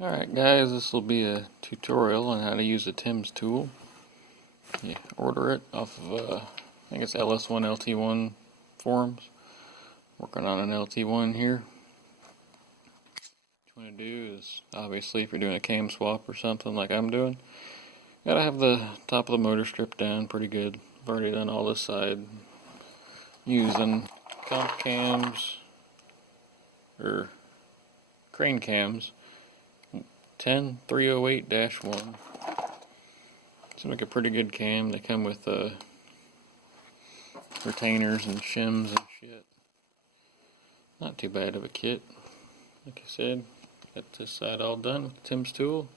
Alright guys, this will be a tutorial on how to use the Tim's tool. You order it off of, I think it's LS1 Lt1 forums. Working on an Lt1 here. What you want to do is, obviously if you're doing a cam swap or something like I'm doing, you gotta have the top of the motor stripped down pretty good. I've already done all this side using comp cams, or crane cams. 10308-1. Seems like a pretty good cam. They come with retainers and shims and shit. Not too bad of a kit. Like I said, got this side all done with Tim's tool,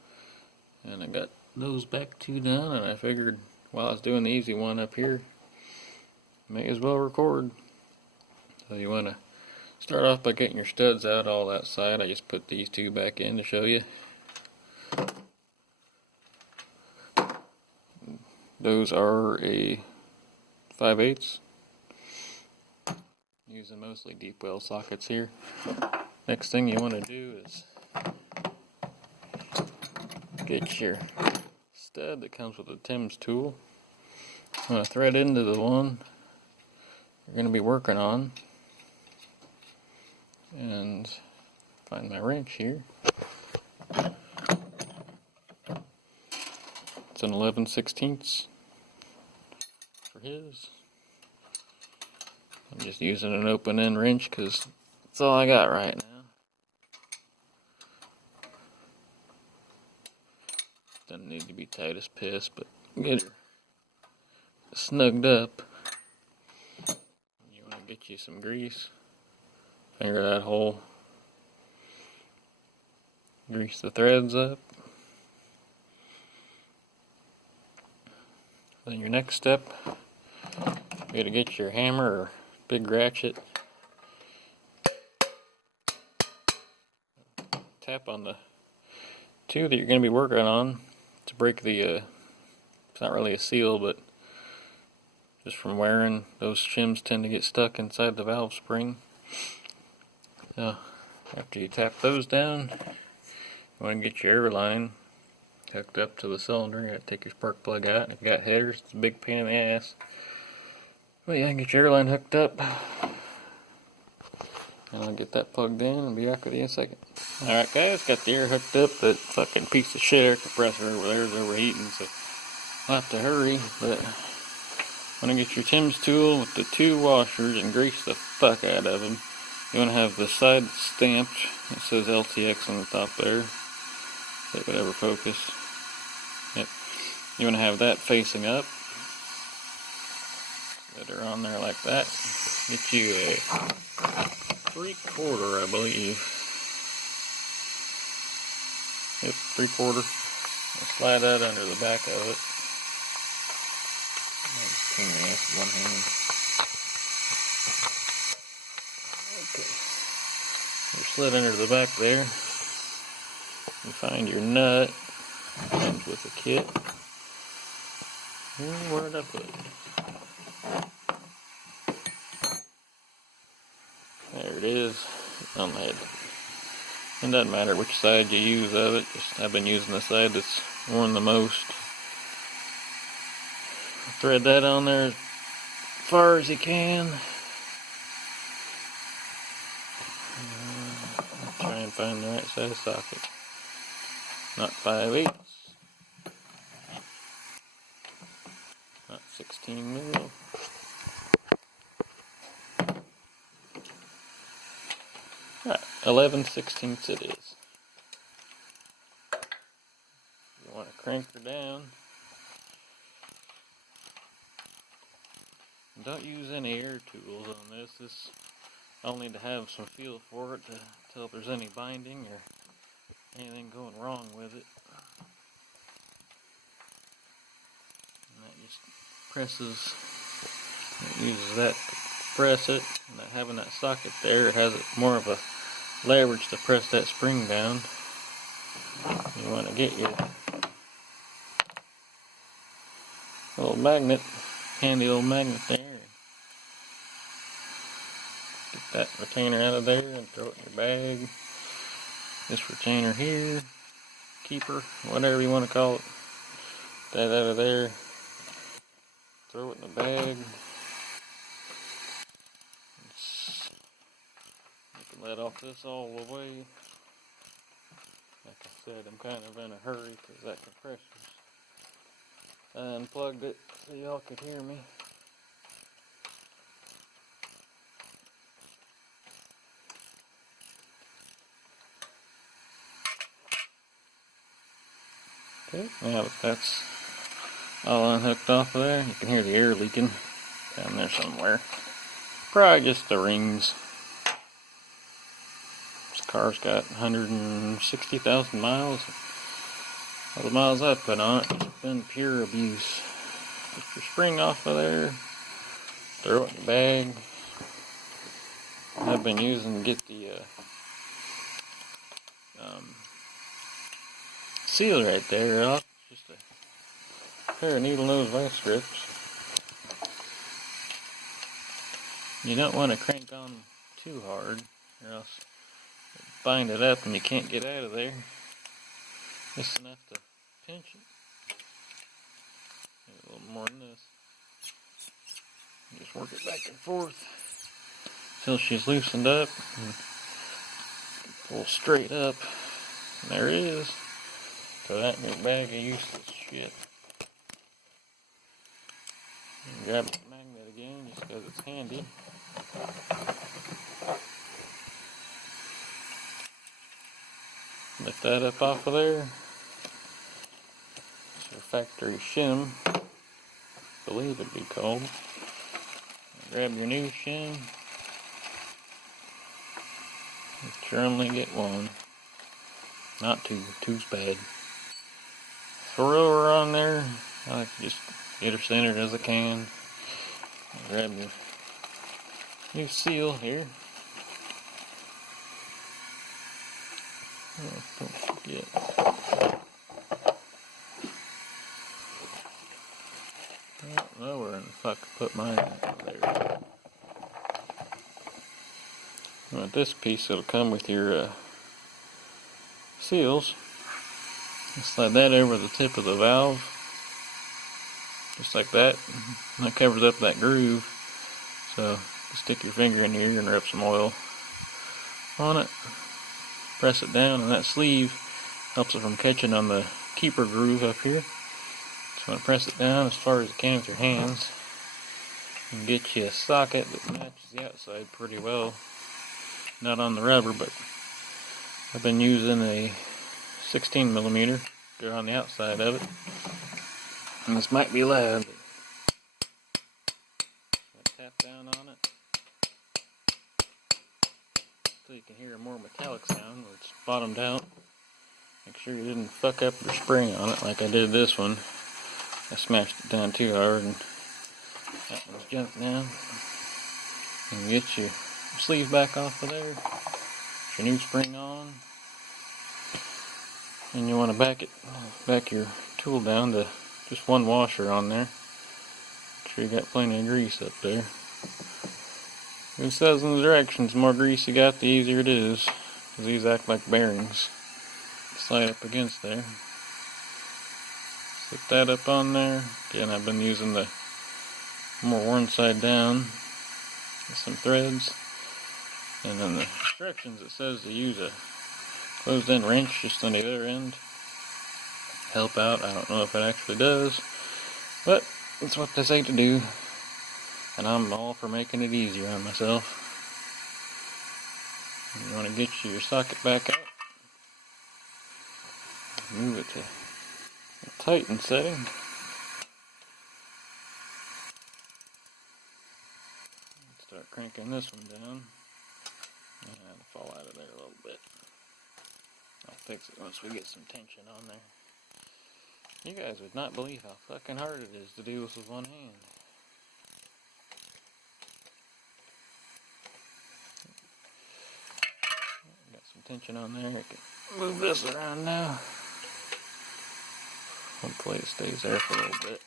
and I got those back two done. And I figured while I was doing the easy one up here, may as well record. So you want to start off by getting your studs out all that side. I just put these two back in to show you. Those are a 5/8. Using mostly deep well sockets here. Next thing you want to do is get your stud that comes with the Tim's tool. I'm going to thread into the one you're going to be working on, and find my wrench here. It's an 11/16 for his. I'm just using an open end wrench because that's all I got right now. Doesn't need to be tight as piss, but get her snugged up. You want to get you some grease. Finger that hole. Grease the threads up. Then your next step, you got to get your hammer or big ratchet. Tap on the two that you're going to be working on to break the, it's not really a seal, but just from wearing, those shims tend to get stuck inside the valve spring. So after you tap those down, you want to get your air line hooked up to the cylinder. You got to take your spark plug out. If you got headers, it's a big pain in the ass. But yeah, get your air line hooked up. And I'll get that plugged in and be back with you in a second. Alright guys, got the air hooked up. That fucking piece of shit air compressor over there is overheating, so I'll have to hurry. But when you get your Tim's tool with the two washers and grease the fuck out of them, you want to have the side stamped. It says LTX on the top there. Hit whatever focus. Yep. You want to have that facing up. That are on there like that. Get you a 3/4, I believe. Yep, 3/4. Slide that under the back of it. Just clean the ass with one hand. Okay. You're slid under the back there. You find your nut. Comes with the kit. Where'd I put it? There it is on the head. It doesn't matter which side you use of it. I've been using the side that's worn the most. Thread that on there as far as you can. Try and find the right size socket. Not 5/8. Not 16 mil. Right, 11/16 it is. You want to crank her down. Don't use any air tools on this. I'll need to have some feel for it to tell if there's any binding or anything going wrong with it. And that just presses, it uses that to press it, and that having that socket there has it more of a leverage to press that spring down. You want to get your little magnet, handy old magnet there. Get that retainer out of there and throw it in your bag. This retainer here, keeper, whatever you want to call it. That out of there. Throw it in the bag. You can let off this all the way. Like I said, I'm kind of in a hurry because that compressor's. I unplugged it so y'all could hear me. Okay, now that that's all unhooked off of there, you can hear the air leaking down there somewhere. Probably just the rings. This car's got 160,000 miles. All the miles I put on it, it's been pure abuse. Get your spring off of there, throw it in the bag. I've been using to get the seal right there off. Just a pair of needle nose vice grips. You don't want to crank on them too hard, or else bind it up and you can't get out of there. Just enough to pinch it. Maybe a little more than this. Just work it back and forth until she's loosened up. And pull straight up. And there it is. Throw that in your bag of useless shit. And grab the magnet again just because it's handy. Lift that up off of there. It's your factory shim, I believe it'd be called. Grab your new shim. You only get one. Not two. Two's bad. Throw her on there. I like to just get her centered as I can. Grab your new seal here. Oh, don't forget. I don't know where in the fuck I put mine there. With this piece, it'll come with your seals. You slide that over the tip of the valve, just like that. And that covers up that groove. So you stick your finger in here and rub some oil on it. Press it down, and that sleeve helps it from catching on the keeper groove up here. So you want to press it down as far as you can with your hands and get you a socket that matches the outside pretty well. Not on the rubber, but I've been using a 16mm go on the outside of it. And this might be loud, but tap down on it so you can hear a more metallic sound where it's bottomed out. Make sure you didn't fuck up your spring on it like I did this one. I smashed it down too hard and that one's jumped now. And get your sleeve back off of there. Your new spring on. And you want to back your tool down to just one washer on there. Make sure you got plenty of grease up there. It says in the directions, the more grease you got, the easier it is. Because these act like bearings. Slide up against there. Slip that up on there. Again, I've been using the more worn side down with some threads. And then the instructions, it says to use a closed end wrench just on the other end. Help out. I don't know if it actually does, but that's what they say to do, and I'm all for making it easier on myself. And you want to get your socket back out, move it to a tighten setting. Start cranking this one down. And it'll fall out of there a little bit. I'll fix it once we get some tension on there. You guys would not believe how fucking hard it is to do this with one hand. Got some tension on there. I can move this around now. Hopefully it stays there for a little bit.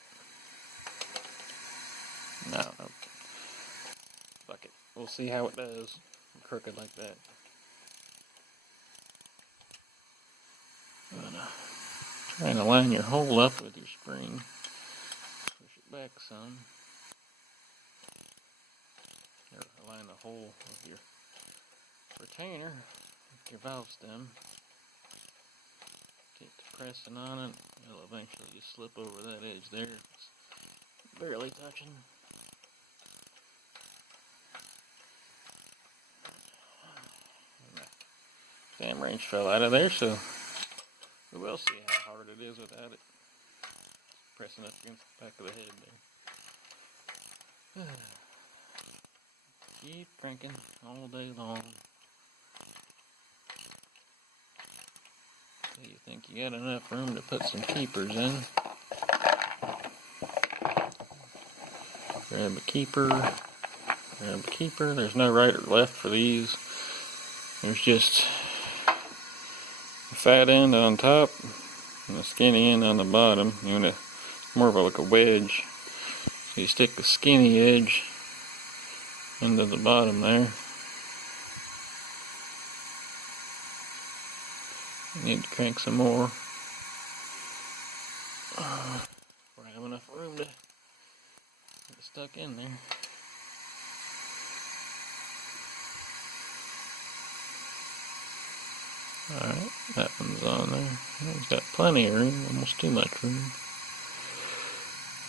No, no. Fuck it. We'll see how it does. Crooked like that. Trying to line your hole up with your spring. Push it back some. Or align the hole with your retainer with your valve stem. Get to pressing on it. It'll eventually just slip over that edge there. It's barely touching. Stem wrench fell out of there, so we will see how hard it is without it pressing up against the back of the head there. Keep cranking all day long. So you think you got enough room to put some keepers in. Grab a keeper. Grab a keeper. There's no right or left for these. There's just a fat end on top and a skinny end on the bottom. You want to more of like a wedge. So you stick the skinny edge into the bottom there. You need to crank some more. We have enough room to get stuck in there. Alright, that one's on there. It's got plenty of room, almost too much room.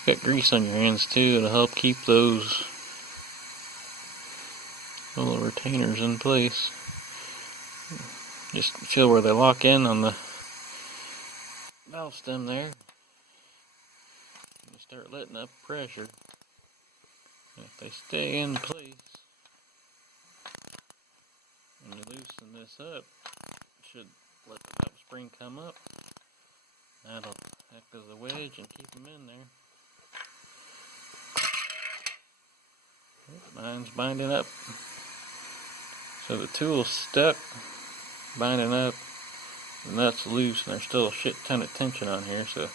Got grease on your hands too, it'll help keep those little retainers in place. Just feel where they lock in on the valve stem there. You start letting up pressure. And if they stay in place and you loosen this up, it should let the valve spring come up. That'll act as a wedge and keep them in there. Mine's binding up. So the tool's stuck, binding up, the nut's loose, and there's still a shit ton of tension on here, so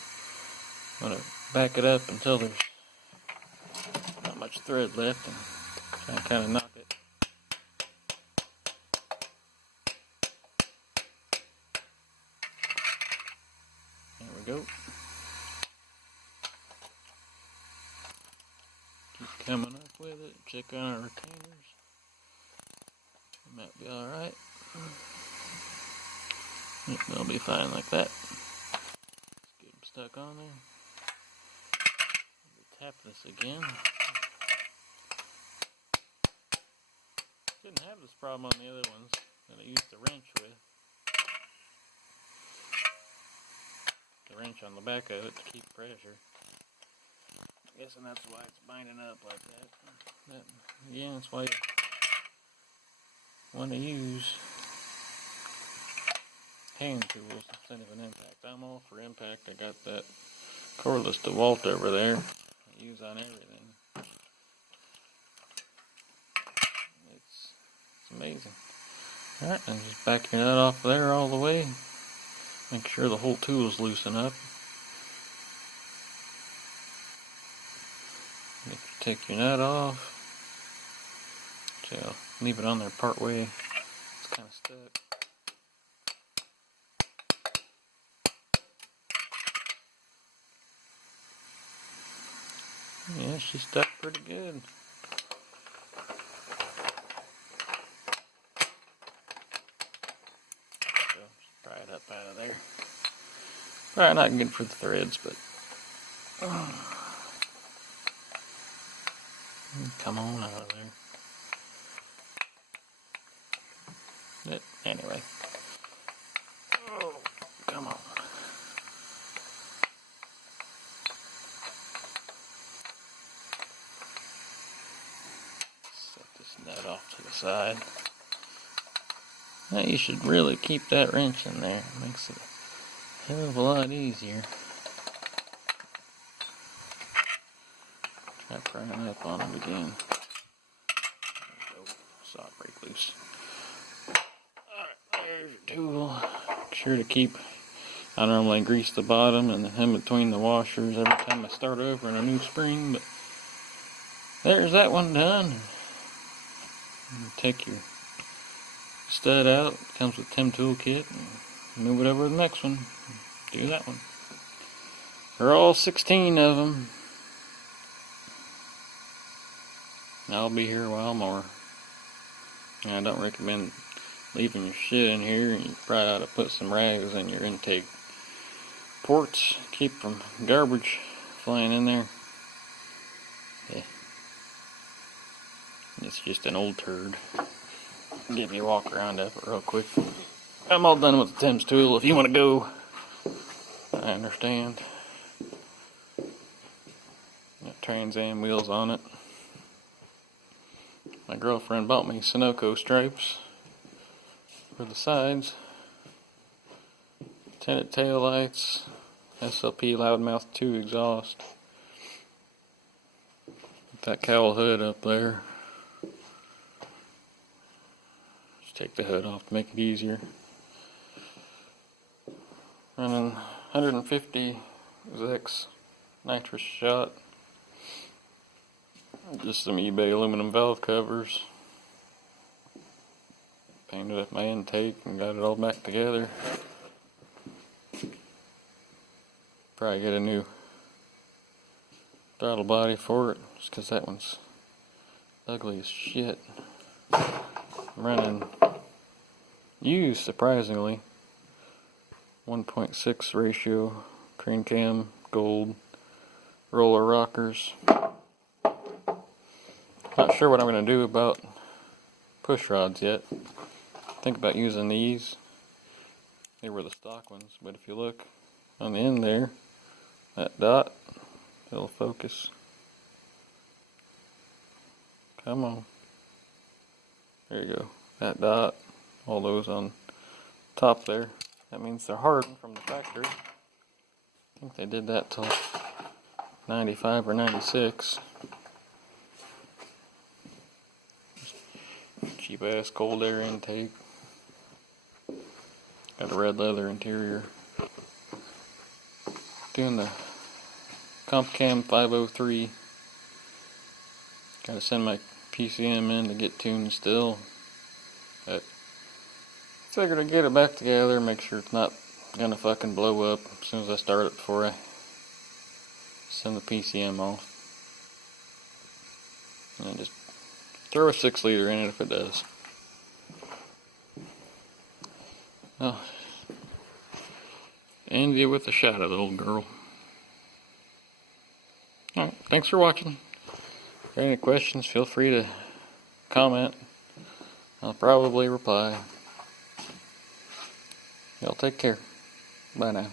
I'm going to back it up until there's not much thread left and kind of knock it. There we go. Keep coming up with it, check on our retainers. It might be alright. They'll be fine like that. Let's get them stuck on there. Tap this again. Didn't have this problem on the other ones that I used the wrench with. The wrench on the back of it to keep pressure. I'm guessing that's why it's binding up like that. Again, that's why you want to use hand tools instead of an impact. I'm all for impact. I got that cordless DeWalt over there. I use on everything. It's amazing. Alright, and just back your nut off there all the way. Make sure the whole tool's loosen up. If you take your nut off, so I'll leave it on there part way. It's kind of stuck. Yeah, she's stuck pretty good. So, just pry it up out of there. Probably not good for the threads, but come on out of there. But anyway. Oh, come on. Set this nut off to the side. Now you should really keep that wrench in there. It makes it a hell of a lot easier. Try prying up on it again. There we go. Saw it break loose. Alright, there's your tool. Make sure to keep, I normally grease the bottom and in between the washers every time I start over in a new spring, but there's that one done. Take your stud out, it comes with Tim toolkit, and move it over to the next one. Do that one. There are all 16 of them. I'll be here a while more. And I don't recommend leaving your shit in here. You probably ought to put some rags in your intake ports. Keep from garbage flying in there. Yeah. It's just an old turd. Get me a walk around up it real quick. I'm all done with the Tim's tool. If you want to go, I understand. Got Trans Am wheels on it. My girlfriend bought me Sunoco stripes for the sides. Tinted tail lights. SLP loudmouth 2 exhaust. Put that cowl hood up there. Just take the hood off to make it easier. Running 150 Zex nitrous shot. Just some eBay aluminum valve covers. Painted up my intake and got it all back together. Probably get a new throttle body for it, just because that one's ugly as shit. I'm running used, surprisingly, 1.6 ratio crane cam gold roller rockers. Not sure what I'm going to do about push rods yet. Think about using these. They were the stock ones, but if you look on the end there, that dot, it'll focus. Come on. There you go. That dot, all those on top there. That means they're hardened from the factory. I think they did that till 95 or 96. Cheap ass cold air intake. Got a red leather interior. Doing the CompCam 503. Gotta send my PCM in to get tuned still. But figured I'd get it back together, make sure it's not gonna fucking blow up as soon as I start it before I send the PCM off. And just throw a 6-liter in it if it does. Well, end you with a shot of the old girl. Alright, thanks for watching. If you have any questions, feel free to comment. I'll probably reply. Y'all take care. Bye now.